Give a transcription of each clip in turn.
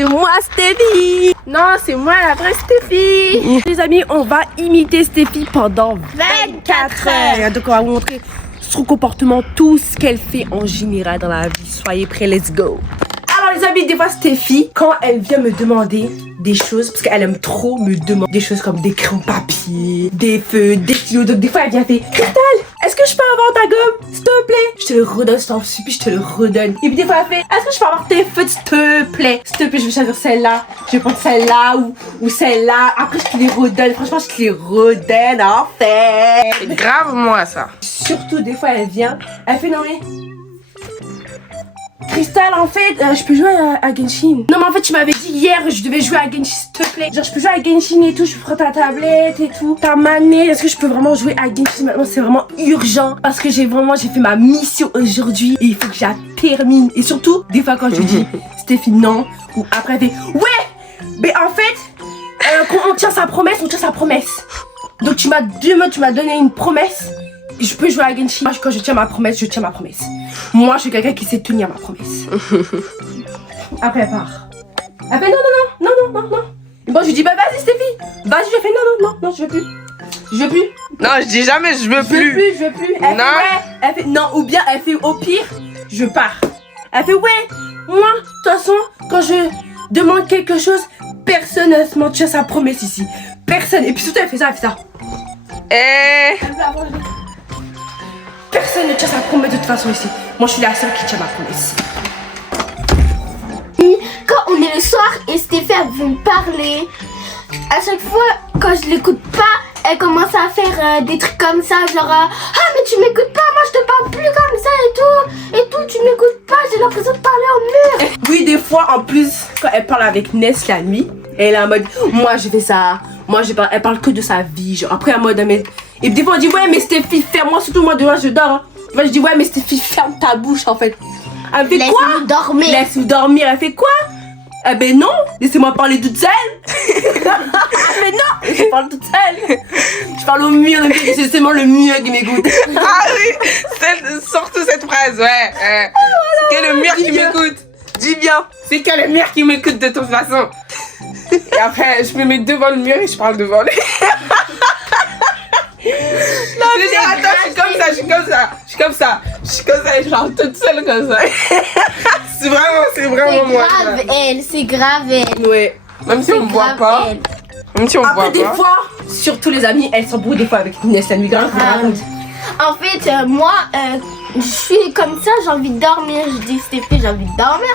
c'est moi Steffi. Non, c'est moi la vraie Steffi. Les amis, on va imiter Steffi pendant 24 heures. Donc on va vous montrer son comportement, tout ce qu'elle fait en général dans la vie. Soyez prêts, let's go. Alors les amis, des fois Steffi, quand elle vient me demander des choses, parce qu'elle aime trop me demander des choses comme des crayons papier, des feux, des stylos. Donc des fois elle vient faire Cristal, est-ce que je peux avoir ta gomme, s'il te plaît? Je te le redonne, je t'en supplie, je te le redonne. Et puis des fois elle fait, est-ce que je peux avoir tes feux, s'il te plaît? S'il te plaît, je vais choisir celle-là, je vais prendre celle-là ou celle-là. Après je te les redonne, franchement je te les redonne en fait. C'est grave moi ça. Surtout des fois elle vient, elle fait non mais Cristal, en fait, je peux jouer à Genshin. Non mais en fait tu m'avais dit hier je devais jouer à Genshin, s'il te plaît. Genre je peux jouer à Genshin et tout, je prends ta tablette et tout. Ta manette, est-ce que je peux vraiment jouer à Genshin maintenant? C'est vraiment urgent parce que j'ai fait ma mission aujourd'hui et il faut que je la termine. Et surtout, des fois quand je dis Steffi non, ou après elle fait ouais, mais en fait, quand on tient sa promesse, on tient sa promesse. Donc tu m'as donné une promesse. Je peux jouer à Genshin. Moi, quand je tiens ma promesse, je tiens ma promesse. Moi, je suis quelqu'un qui sait tenir ma promesse. Après, elle part. Elle fait non. Et bon, je lui dis, bah vas-y, Steffi. Vas-y, je fais non, je veux plus. Je veux plus. Non, je dis jamais je veux plus. Je veux plus. Elle non. fait ouais. Elle fait non, ou bien elle fait au pire, je pars. Elle fait ouais. Moi, de toute façon, quand je demande quelque chose, personne ne se tient sa promesse ici. Personne. Et puis surtout, elle fait ça. Personne ne tient sa promesse de toute façon ici. Moi je suis la seule qui tient ma promesse. Quand on est le soir et Steffi elle veut me parler, à chaque fois quand je l'écoute pas, elle commence à faire des trucs comme ça, genre ah mais tu m'écoutes pas, moi je te parle plus comme ça et tout, tu m'écoutes pas, j'ai l'impression de parler au mur. Oui, des fois en plus quand elle parle avec Ness la nuit, elle est en mode moi je fais ça, elle parle que de sa vie, genre après en mode mais... Et des fois on dit ouais mais Steffi ferme-moi, surtout moi demain je dors hein. Moi je dis ouais mais Steffi ferme ta bouche en fait. Elle fait quoi? Laisse-nous dormir. Laisse-nous dormir, elle fait quoi? Eh ben non, laissez-moi parler toute seule. Mais non, je parle toute seule. Je parle au mur, c'est seulement le mur qui m'écoute. Ah oui, surtout cette phrase, ouais. C'est le mur qui m'écoute. Dis bien, c'est que le mur qui m'écoute de toute façon. Et après, je me mets devant le mur et je parle devant lui. Non, mais attends, je suis comme ça et je parle toute seule comme ça. C'est vraiment moi. C'est grave elle. Ouais. Même si on me voit pas. Même si on me voit pas. Après des fois, surtout les amis, elles s'embrouillent des fois avec Inès la nuit grave. En fait, moi, je suis comme ça, j'ai envie de dormir. Je dis Steffi, j'ai envie de dormir.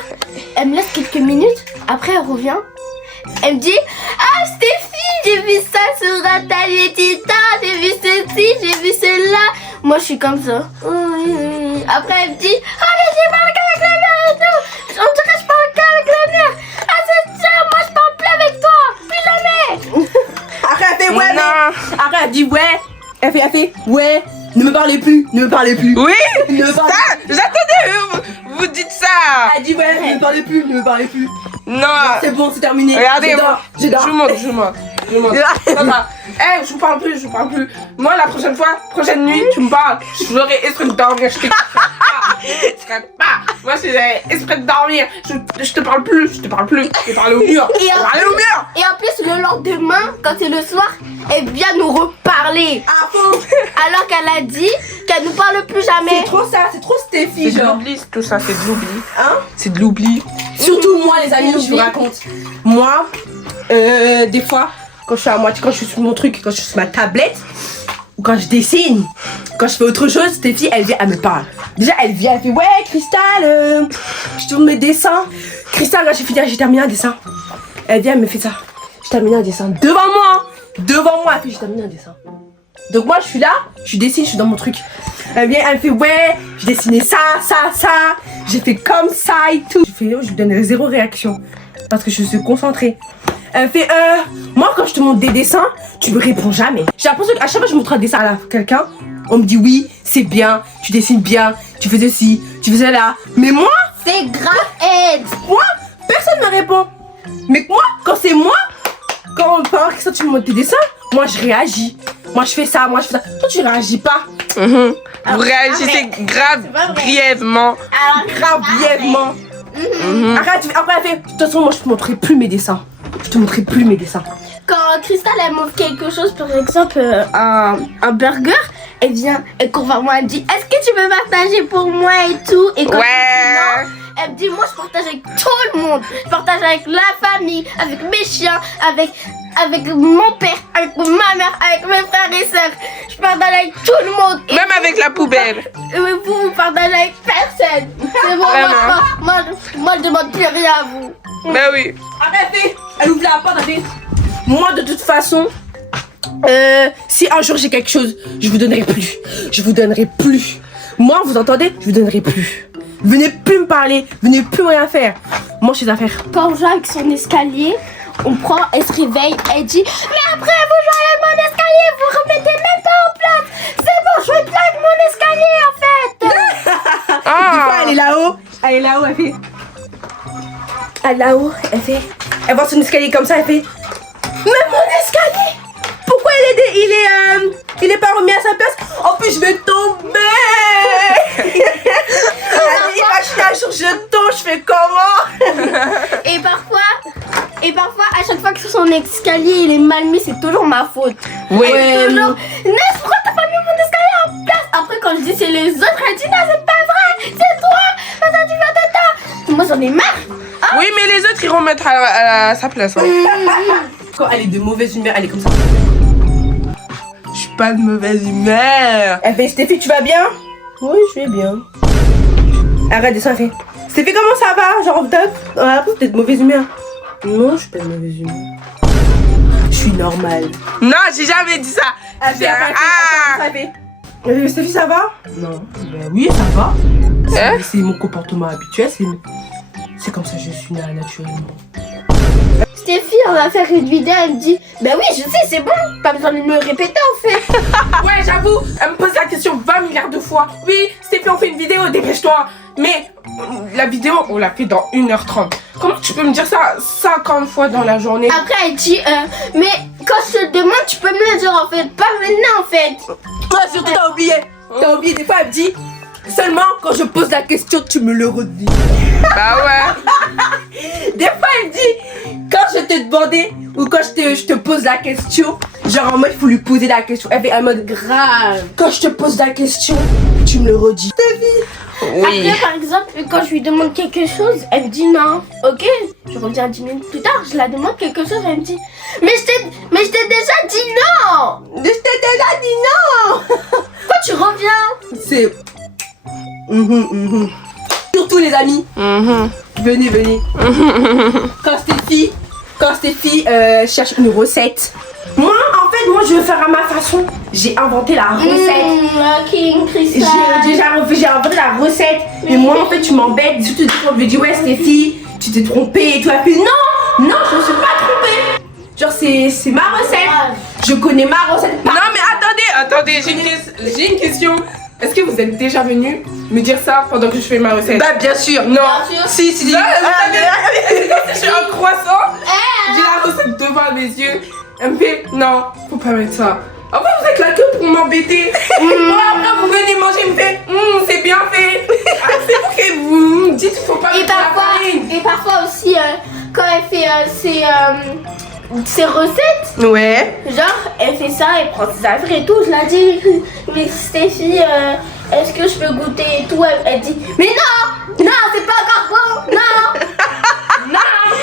Elle me laisse quelques minutes. Après, elle revient. Elle me dit ah Steffi, j'ai vu ça sur Atelier Titan, j'ai vu ceci, j'ai vu cela. Moi, je suis comme ça. Après, elle me dit ah mais j'ai parlé qu'avec la mère et tout. On dirait que je parle qu'avec la mère. Ah c'est ça, moi je parle plus avec toi, plus jamais. Après elle fait ouais non. mais... Après elle dit ouais. Elle fait ouais. Ne me parlez plus. Oui, Ne me parlez ça, j'attendais, vous dites ça. Elle dit ouais, ne me parlez plus. Non. C'est bon, c'est terminé. Regardez, je dors. Je monte. Ça va. Je vous parle plus. Moi, la prochaine nuit, tu me parles. Je ferai esprit de dormir. Je t'écouterai pas. Moi, c'est esprit de dormir. Je te parle plus. Je parle au mur. Et en plus, le lendemain, quand c'est le soir, elle vient nous reparler. Ah faux. Alors qu'elle a dit qu'elle nous parle plus jamais. C'est trop ça, c'est trop Steffi C'est de genre. l'oubli, tout ça, c'est de l'oubli. Hein? C'est de l'oubli. Surtout moi les amis, je vous raconte. Moi, des fois, quand je suis à moitié, quand je suis sur mon truc, quand je suis sur ma tablette, ou quand je dessine, quand je fais autre chose, Steffi, elle vient, elle me parle. Déjà, elle vient, elle fait ouais, Cristal, je tourne mes dessins. Cristal, là, j'ai terminé un dessin. Elle vient, elle me fait ça. J'ai terminé un dessin devant moi, elle fait j'ai terminé un dessin. Donc moi, je suis là, je dessine, je suis dans mon truc. Elle vient, elle fait ouais, j'ai dessiné ça, j'ai fait comme ça et tout. Je lui donne zéro réaction parce que je suis concentrée. Elle fait moi quand je te montre des dessins, tu me réponds jamais. J'ai l'impression qu'à chaque fois que je montre un dessin à quelqu'un, on me dit oui, c'est bien, tu dessines bien, tu fais ceci, tu fais cela. Mais moi, C'est grave elle. moi, personne ne me répond. Mais moi, quand c'est moi, quand par exemple tu me montres tes dessins, moi je réagis. Moi je fais ça. Toi tu réagis pas. Vous réagissez grave brièvement. Grave brièvement. Arrête, après elle fait, de toute façon moi je te montrerai plus mes dessins. Je te montrerai plus mes dessins. Quand Crystal elle m'offre quelque chose, par exemple un burger, elle vient, elle court vers moi, elle me dit est-ce que tu peux partager pour moi et tout. Et quand je dis non, elle me dit moi je partage avec tout le monde. Je partage avec la famille, avec mes chiens, avec mon père, avec ma mère, avec mes frères et sœurs. Je partage avec tout le monde. Et Même avec la poubelle. vous partagez avec personne. C'est bon, moi je demande plus rien à vous. Ben oui. Arrêtez. Elle ouvre la porte, elle fait, moi de toute façon, si un jour j'ai quelque chose, je vous donnerai plus. Je vous donnerai plus. Moi, vous entendez? Je vous donnerai plus. Venez plus me parler, venez plus rien faire. Moi, je suis à faire. Quand on joue avec son escalier, on prend, elle se réveille, elle dit mais après vous jouez avec mon escalier, vous remettez même pas en place. C'est bon, je vais plus avec mon escalier en fait. Des fois, elle est là-haut, elle fait. Elle est là-haut, elle fait. Elle voit son escalier comme ça, elle fait. Mais mon escalier! Pourquoi il est pas remis à sa place? En plus, je vais tomber! Elle dit, imagine un jour je tombe, je fais comment? Et parfois, à chaque fois que son escalier il est mal mis, c'est toujours ma faute. Oui. Toujours. Ness, pourquoi t'as pas mis mon escalier en place? Après, quand je dis c'est les autres, elle dit non, c'est pas vrai, c'est toi, patati patata. Moi j'en ai marre. Oui, mais les autres ils remettent à sa place. Hein. Quand elle est de mauvaise humeur, elle est comme ça. Je suis pas de mauvaise humeur. Elle fait Stéphie, tu vas bien? Oui, je vais bien. Arrête, descends, elle fait Stéphie, comment ça va? Genre, t'es de mauvaise humeur? Non, je suis pas de mauvaise humeur. Je suis normale. Non, j'ai jamais dit ça. Elle fait, elle fait Stéphie, ça va? Non. Ben oui, ça va. Hein? C'est mon comportement habituel, c'est comme ça que je suis naturellement. Stéphie, on va faire une vidéo, elle me dit bah oui, je sais, c'est bon, pas besoin de me répéter en fait. Ouais, j'avoue, elle me pose la question 20 milliards de fois. Oui, Stéphie, on fait une vidéo, dépêche-toi. Mais la vidéo, on l'a fait dans 1h30. Comment tu peux me dire ça 50 fois dans la journée? Après, elle dit mais quand je te demande, tu peux me le dire en fait, pas maintenant en fait. Toi, surtout, t'as oublié. T'as oublié, des fois, elle me dit seulement quand je pose la question, tu me le redis. Bah ouais. Des fois, elle me dit quand je te demandais ou quand je te pose la question, genre en mode il faut lui poser la question. Elle fait en mode grave. Quand je te pose la question, tu me le redis. Oui. Après, par exemple, quand je lui demande quelque chose, elle me dit non. Ok, je reviens 10 minutes plus tard, je la demande quelque chose, elle me dit mais je t'ai déjà dit non. Je t'ai déjà dit non. Pourquoi tu reviens? C'est surtout les amis. Venez. Quand Stéphie cherche une recette. Moi, en fait, je veux faire à ma façon. J'ai inventé la recette. King Crystal. J'ai inventé la recette. Mais moi, en fait, tu m'embêtes. Surtout des fois, je me dis, ouais, Stéphie, tu t'es trompée et tout. Elle fait, non, je me suis pas trompée. Genre, c'est ma recette. Je connais ma recette. Non, mais attendez, j'ai une question. Est-ce que vous êtes déjà venu me dire ça pendant que je fais ma recette? Bah, bien sûr. Non. Bien sûr. Si. Vous savez, je suis un croissant, j'ai la recette devant mes yeux. Elle me fait, non, faut pas mettre ça. Après, vous êtes là que pour m'embêter. Après, vous venez manger, il me fait, c'est bien fait. C'est pour que vous me dites, faut pas mettre la farine. Et parfois aussi, quand elle fait ses recettes, Ouais. genre, elle fait ça, elle prend ses affaires et tout. Je la dis, mais Stéphie, est-ce que je peux goûter et tout? Elle dit, mais non, c'est pas encore bon, non.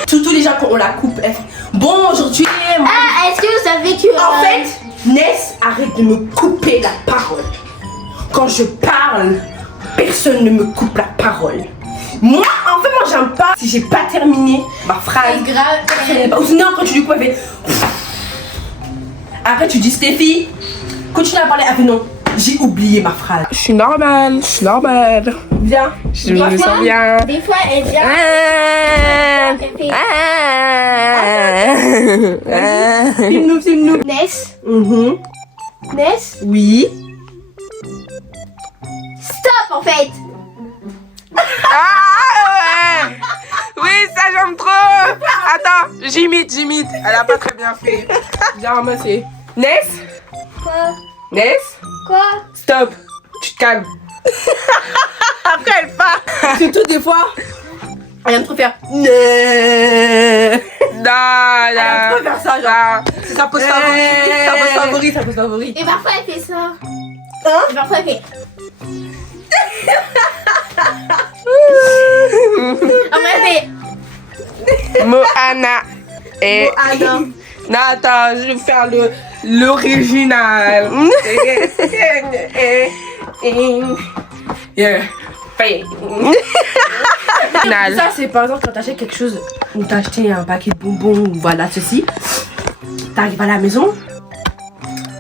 Tous les gens quand on la coupe, elle fait bon aujourd'hui. Ah, est-ce que vous savez que... En fait, Ness, arrête de me couper la parole. Quand je parle, personne ne me coupe la parole. Moi, j'aime pas si j'ai pas terminé ma phrase. c'est grave. Personne n'aime pas. Ou sinon, quand tu dis quoi, elle fait. Après, tu dis Stéphie, continue à parler. Elle fait non, j'ai oublié ma phrase. Je suis normale. Viens. Je me sens bien. Des fois, elle vient... Elle fait... Filme-nous. Ness, Ness, Oui. stop en fait. Ah ouais. Oui, ça j'aime trop. Attends, j'imite. Elle a pas très bien fait. Genre, moi c'est Ness. Quoi? Ness. Quoi? Stop. Tu te calmes. Après elle part. Surtout des fois, Elle aime trop faire. Non, Elle aime trop faire ça, genre. C'est sa pose favorite. Sa pose favorite. Et parfois elle fait ça. Hein? Et parfois elle fait. Après elle fait. Moana. Et... Moana. Non, attends, je vais faire l'original. Yeah. Ça, c'est par exemple quand t'achètes quelque chose, ou t'as acheté un paquet de bonbons, ou voilà, ceci. T'arrives à la maison,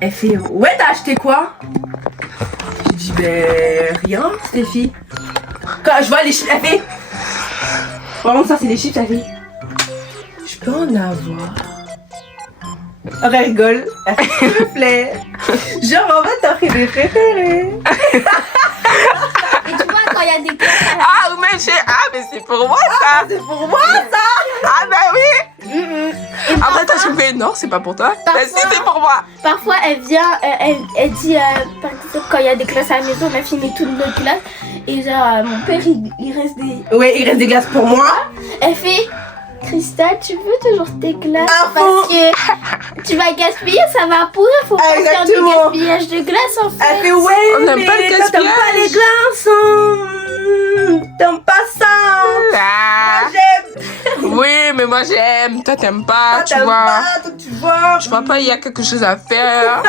elle fait ouais, t'as acheté quoi? Je dis ben rien, Stéphie. Quand je vois les chips, elle fait. Vraiment, ça, c'est les chips, elle fait. Je peux en avoir. Elle rigole, elle fait s'il te plaît. Genre, en fait, t'as pris des préférés. Et tu vois quand il y a des glaces à la Ah, ou même chez... Ah, mais c'est pour moi, ça. C'est pour moi, ça. Ah, bah oui. Et Après, toi, parfois- tu me fais, non, c'est pas pour toi. Parfois- Mais si, c'est pour moi. Parfois, elle vient, elle dit, par exemple, quand il y a des glaces à la maison, ma fille met toutes nos glaces. Et genre, mon père, il reste des. Ouais, il reste des glaces pour moi. Elle fait, Christa, tu veux toujours tes glaces? Ah bon? Parce que tu vas gaspiller, ça va pourrir. Faut pas faire du Exactement. gaspillage de glace en fait. Elle fait ouais, On n'aime mais pas le toi, t'aimes pas les glaces, hein. T'aimes pas ça. Ah. J'aime. Oui, mais moi, j'aime. Toi, t'aimes pas, Toi, tu t'aimes vois. pas, toi, tu vois. Je vois pas, il y a quelque chose à faire.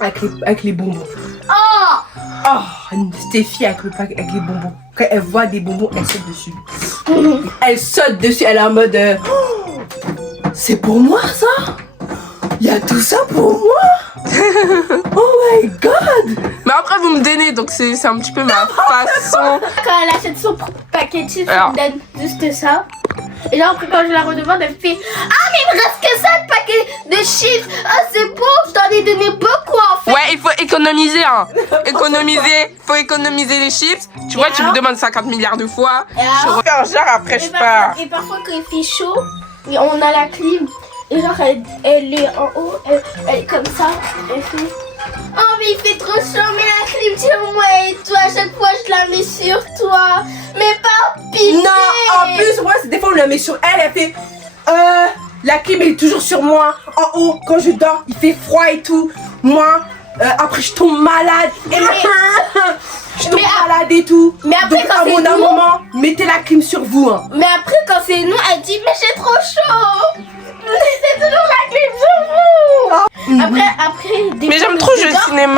Avec les bonbons. Oh! Oh, Stéphie avec les bonbons. Quand elle voit des bonbons, elle saute dessus. Elle saute dessus, elle est en mode oh, c'est pour moi ça? Il y a tout ça pour moi? Oh my god! Mais après, vous me donnez, donc c'est un petit peu ma façon. Quand elle achète son paquet de chips, Alors. elle me donne juste ça. Et là, après, quand je la redemande, elle fait, ah, mais il me reste que ça, le paquet de chips. Ah, c'est beau, je t'en ai donné beaucoup en fait. Ouais, il faut économiser, hein. Faut économiser les chips. Tu vois, tu me demandes 50 milliards de fois. Et Je alors, refais un genre, après je pars. et parfois, quand il fait chaud, et on a la clim, et genre, elle est en haut, elle est comme ça, elle fait. Oh, mais il fait trop chaud, mais la clim sur moi et toi, à chaque fois, je la mets sur toi. Mais pas pitié. Non, en plus, moi, des fois, on la met sur elle, elle fait la clim est toujours sur moi, en haut, quand je dors, il fait froid et tout. Moi, après, je tombe malade. Et je tombe malade et tout. Mais après, donc, quand à c'est un nous- moment, mettez la clim sur vous. Hein. Mais après, quand c'est nous, elle dit, mais j'ai trop chaud. C'est toujours la clim sur vous. Après, des Mais fois, j'aime je trop jouer au dors, des cinéma.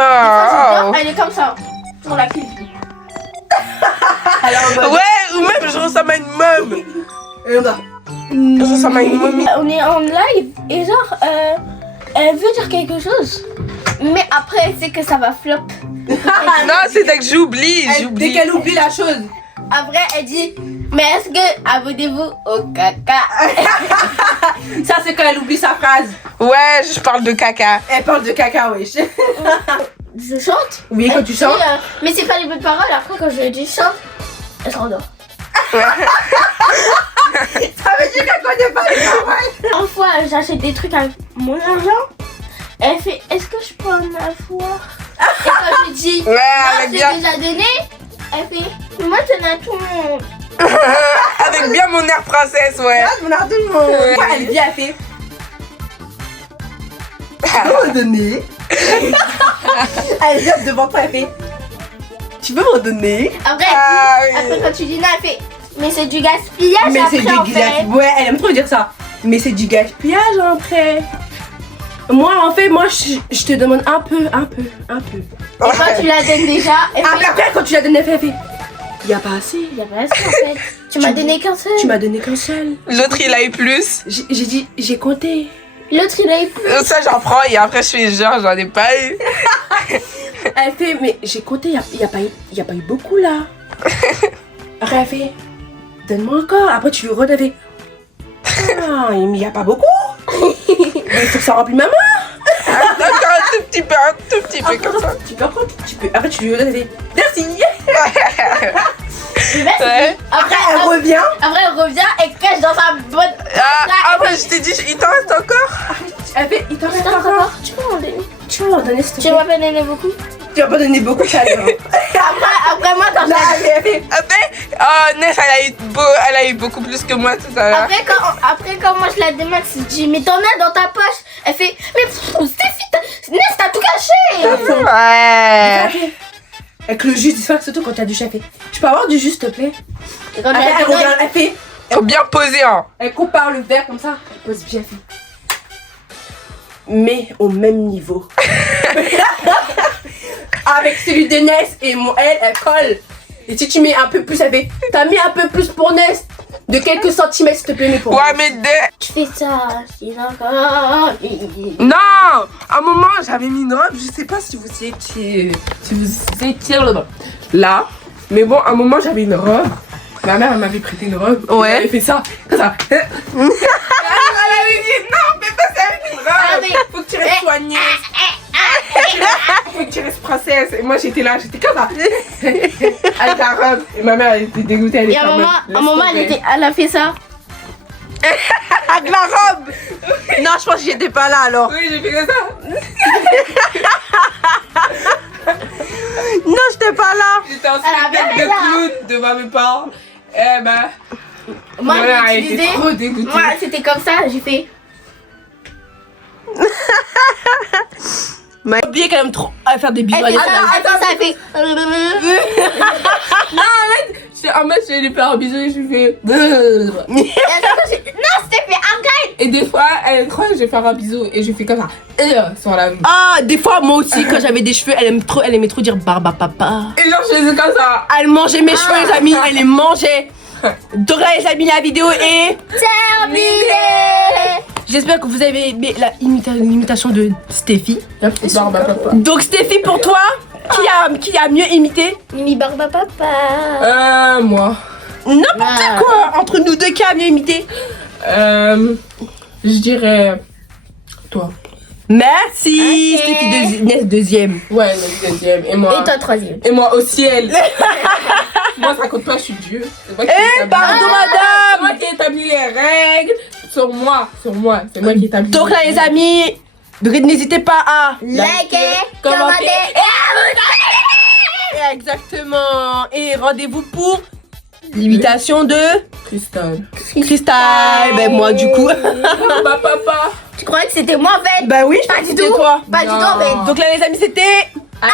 fois, je dors, elle est comme ça, sur la clim. Alors, Ouais, ou même je ressemble à une môme. bah, Je ressemble à une momie. On est en live et genre, elle veut dire quelque chose, mais après, elle sait que ça va flop. Non, c'est dès que j'oublie, dès j'oublie. qu'elle oublie la chose. Après, elle dit, mais est-ce que abonnez-vous au caca? Ça, c'est quand elle oublie sa phrase. Ouais, je parle de caca. Elle parle de caca, wesh. Je chante. Oui, quand tu Elle chantes. dit, mais c'est pas les bonnes paroles. Après, quand je lui dis chante, elle se rendort. Ça veut dire qu'elle connaît pas les paroles. Parfois, j'achète des trucs avec mon argent. Elle fait, est-ce que je peux en avoir? Et quand je lui dis, Ouais, non, avec j'ai bien, déjà donné, elle fait, moi, t'en as tout le monde. avec bien mon air princesse, ouais. Ah, mon art de monde. Ouais. Elle vient, elle fait. Tu peux me donner? Elle vient devant toi, elle fait. Tu peux me donner? Après, Ah, elle dit, oui. après, quand tu dis non, elle fait, mais c'est du gaspillage Mais c'est après, du en fait. gaspillage. Ouais, elle aime trop dire ça. Mais c'est du gaspillage après. Moi, en fait, je te demande un peu. Et quand tu la donnes déjà, elle fait, Après, quand tu la donnes, elle fait. Y a pas assez. il y a pas assez en fait. Tu m'as donné qu'un seul. Tu m'as donné qu'un seul. L'autre, il a eu plus. J'ai dit, j'ai compté. L'autre, il a eu plus. Ça, j'en prends et après, je fais genre, j'en ai pas eu. Elle fait, mais j'ai compté, y a pas eu beaucoup là. Après, elle fait, donne-moi encore. Après, tu lui redonnes, elle fait, ah, mais y a pas beaucoup. Mais il faut que ça remplit ma main. D'accord, un tout petit peu comme ça. Tu peux encore, tu peux. Après, tu lui redonnes, elle fait, merci. Mais merci. Ouais. Après, Elle revient. après, elle revient et cache dans sa boîte. Ah, mais je t'ai dit, il t'en reste encore? Elle fait, il t'en reste Attends, encore. tu peux m'en donner. Tu vas m'en donner, s'il te Tu plaît. m'as pas donné beaucoup. Tu vas pas donner beaucoup, ça. Après moi, quand Là, je elle fait, Après, Oh, Ness, elle a eu beaucoup plus que moi tout à l'heure. Après, quand moi je la démaxe, je dis, mais t'en as dans ta poche. Elle fait, mais Stéphie, Ness, t'as tout caché. Ouais. Avec le jus, dis-toi, surtout quand t'as du café. Tu peux avoir du jus, s'il te plaît? Et quand Elle regarde, elle fait. Faut bien poser, hein. Elle compare le verre comme ça. Elle pose bien fait. Mais au même niveau. Avec celui de Ness et elle colle. Et si tu mets un peu plus, elle fait. T'as mis un peu plus pour Ness. De quelques centimètres, s'il te plaît, mais pour Ouais, mais tu fais ça, c'est encore. non! À un moment, j'avais mis une robe, je sais pas si vous étiez là. Mais bon, à un moment, j'avais une robe. Ma mère, elle m'avait prêté une robe. Ouais. Elle avait fait ça, comme ça. Elle avait dit, non, fais pas ça avec une robe. Faut que tu restes soignée. Faut que tu restes princesse. Et moi, j'étais là, j'étais comme ça. Avec la robe. Et ma mère, elle était dégoûtée. Elle Et à un moment, elle a fait ça. Avec la robe. Non, je pense que j'étais pas là alors. Oui, j'ai fait comme ça. Non, j'étais pas là. J'étais en Elle spectacle avait de là. clown devant mes parents. Eh ben. Moi, ma mère, j'ai elle était utilisé. trop dégoûtée. Moi, c'était comme ça, j'ai fait. J'ai oublié qu'elle aime trop à faire des bisous à Elle fait Ness. ça, elle fait ça, elle fait. En fait, je lui fais un bisou et je lui fais. Non, c'était fait arrête. Et des fois, elle croit que je vais faire un bisou et je fais comme ça. Sur la. Ah, des fois, moi aussi, quand j'avais des cheveux, elle aimait trop dire barba papa. Et genre, je faisais comme ça. Elle mangeait mes cheveux, les amis, elle les mangeait. Donc là, les amis, la vidéo est Terminé. J'espère que vous avez aimé l'imitation de Stéphie. Barba papa. Donc Stéphie, pour toi, qui a mieux imité? Mimi Barba Papa. Moi. N'importe quoi. Entre nous deux, qui a mieux imité? Je dirais. Toi. Merci. Ok. Stéphie Ness deuxième. Ouais, le deuxième. Et moi. Et toi, troisième. Et moi aussi, elle. Moi, ça compte pas, je suis Dieu. C'est moi qui Eh, établis- pardon, C'est moi madame. qui établis les règles. Sur moi. C'est moi qui établis. Donc là, les amis, n'hésitez pas à Likez, commenter commentez et exactement. Et rendez-vous pour l'imitation de Cristal. Cristal. Ben moi, du coup. Barba papa. Tu croyais que c'était moi en fait? Bah oui, Pas du c'était tout. toi. Pas du tout en fait. Donc là, les amis, c'était. Allez.